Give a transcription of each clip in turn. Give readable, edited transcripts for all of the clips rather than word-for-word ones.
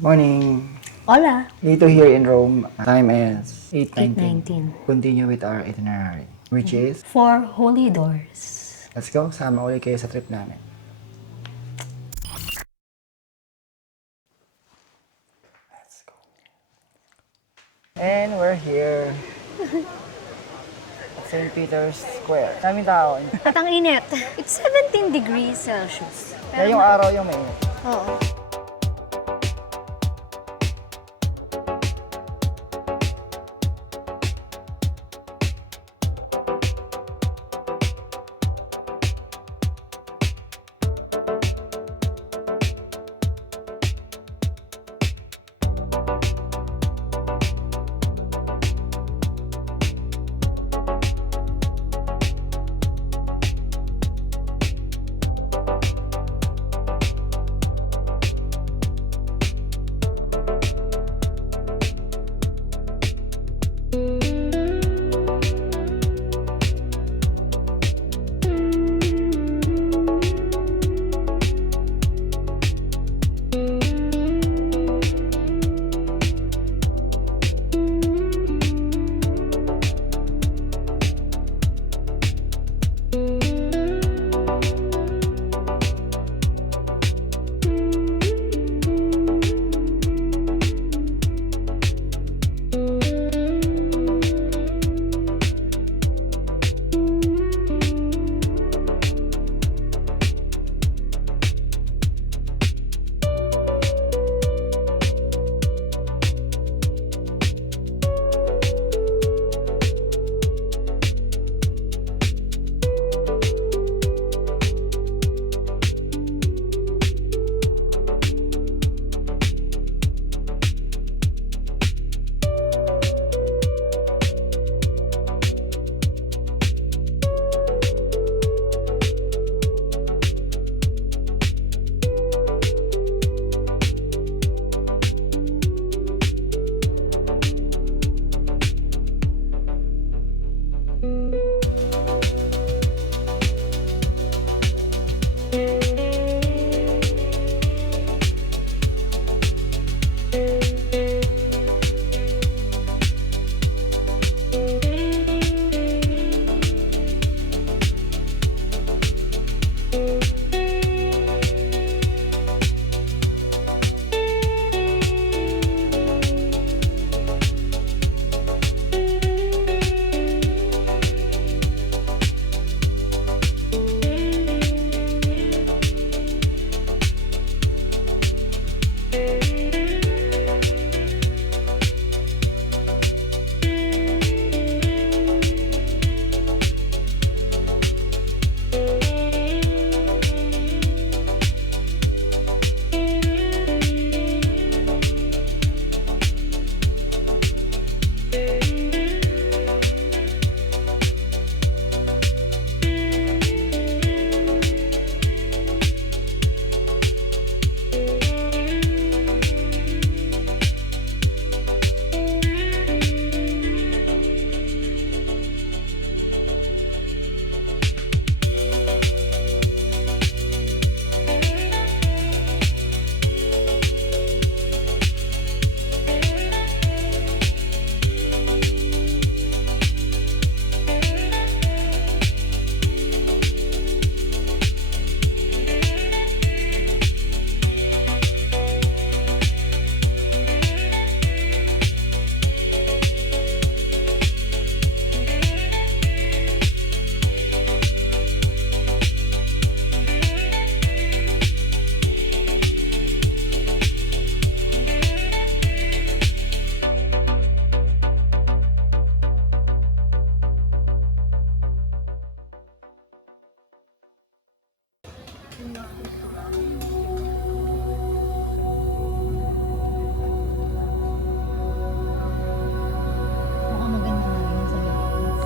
Morning. Hola. Dito here in Rome, time is 8:19. 8:19. Continue with our itinerary, which is, 4 holy doors. let's go, sama ulit kayo sa trip namin. Let's go. And we're here at St. Peter's Square. Daming tao. At ang init. It's 17 degrees Celsius. Kaya yung araw yung mainit. Oo. Mukhang maganda nga yun sa labas.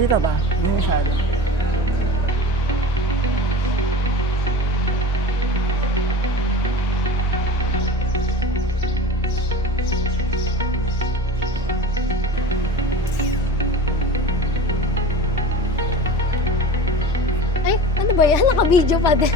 Dito ba? Hindi masyado. Ano ba yan? Naka-video pa din.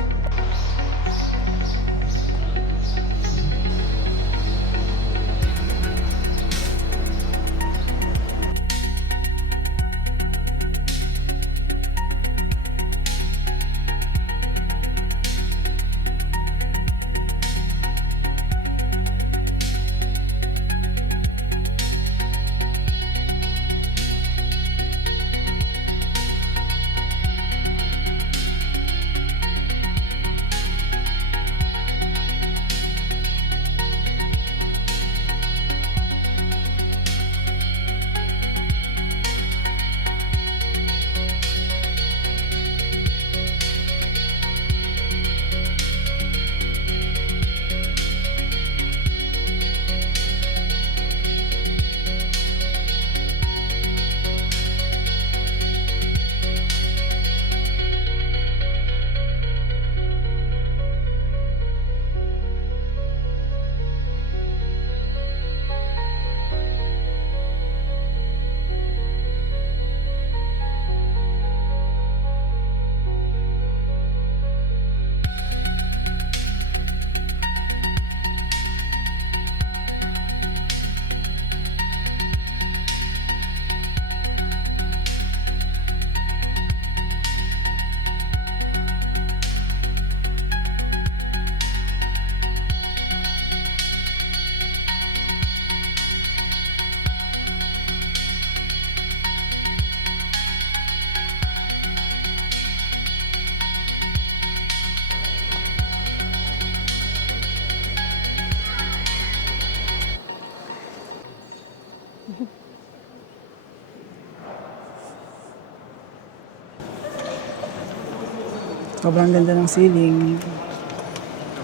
Sobrang ganda ng ceiling.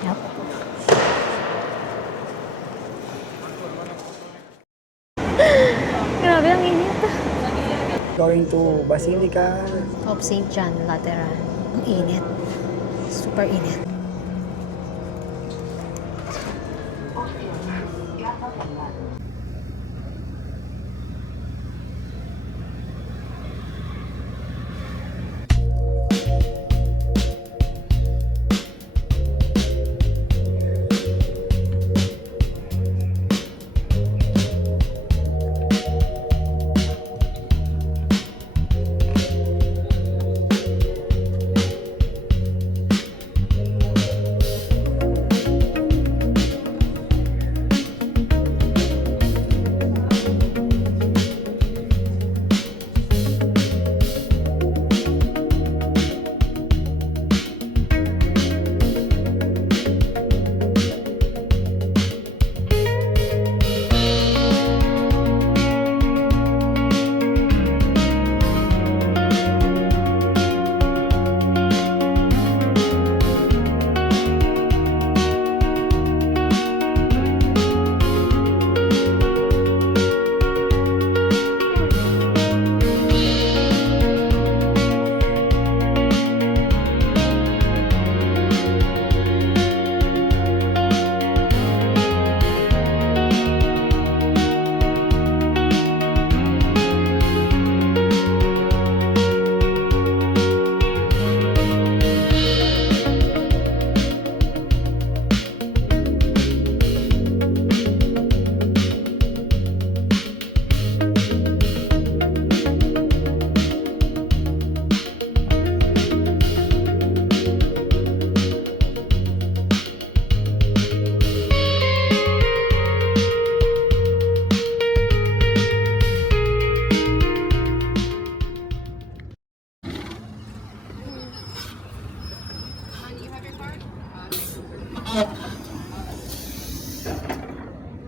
Yup. Grabe, ang init. Going to Basilica. Of St. John, Lateran. Ang init. Super init.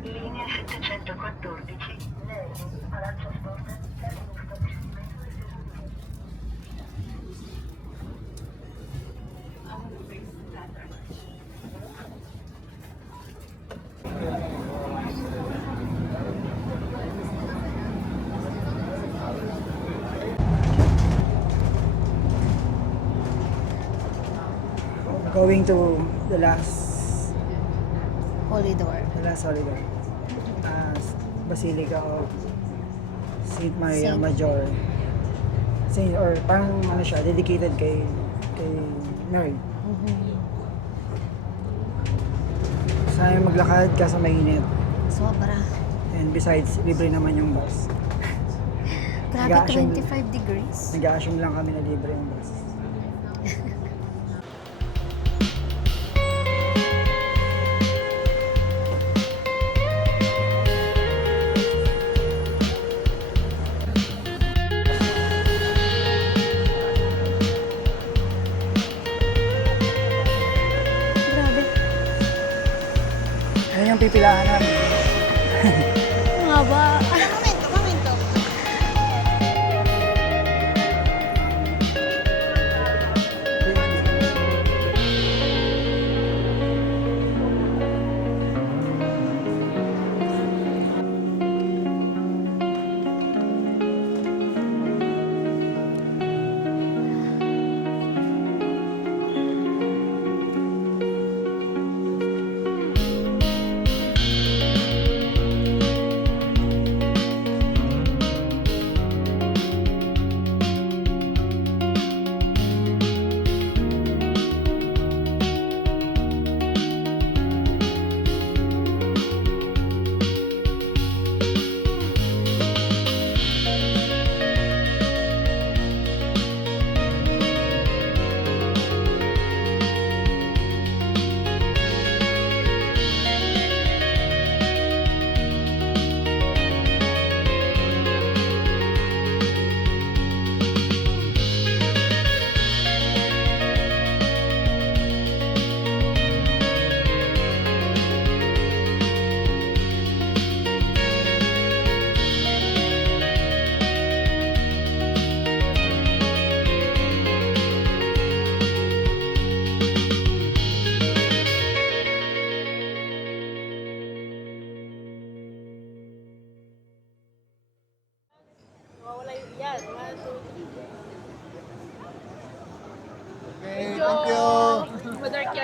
Linea 714, lei, Palazzo Sport, termine stabilimento del servizio. Going to the last Holy door. holiday. Basilica of Saint Maria Saint- Major. Saint, or parang ano siya, dedicated kay Mary. Sana maglakad ka sa mainit. Sobra. And besides, libre naman yung bus. Grabe, Nag-a-assume- 25 degrees. Nag-a-assume lang kami na libre yung bus. Grabe. Ayun yung pipilahan namin. Ang haba. Okay, thank you.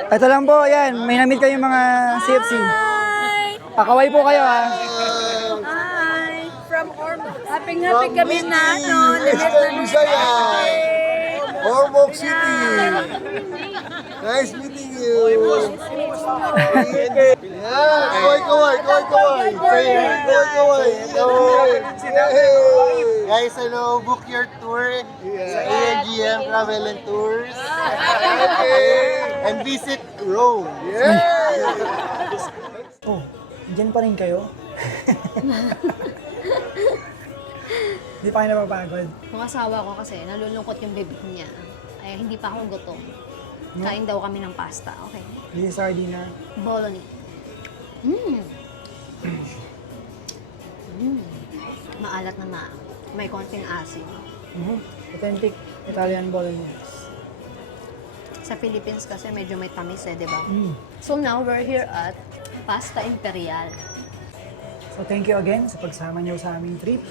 Ito lang po, yan. May namit kayong mga CFC. Pakaway po kayo, ha. Hi! From Ormoc. Happy kami na, no? Bisaya. Ormoc City. Nice meeting you. Yeah, kaway. Guys, hello. Book your tour sa ANGM Travel and Tours. And visit Rome. Oh, dyan pa rin kayo? Hindi pa kayo napapagod? Yung asawa ko kasi, nalulungkot yung bibig niya. Ay, hindi pa ako gutom. Kain daw kami ng pasta. Okay. This is our dinner. Bolognese. Maalat na may konting asin. Authentic Italian bolognese. Sa Philippines kasi medyo may tamis di ba? So now we're here at Pasta Imperial. So thank you again sa pagsama niyo sa aming trip.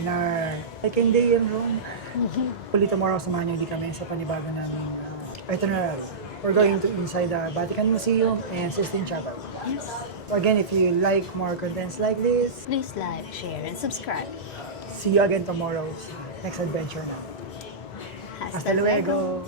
In our second day in Rome. Hopefully tomorrow samahan niyo di kami sa panibago naming itinerary. We're going to inside the Vatican Museum and Sistine Chapel. Yes. So again, if you like more contents like this, Please like, share, and subscribe. see you again tomorrow sa next adventure na. Hasta luego!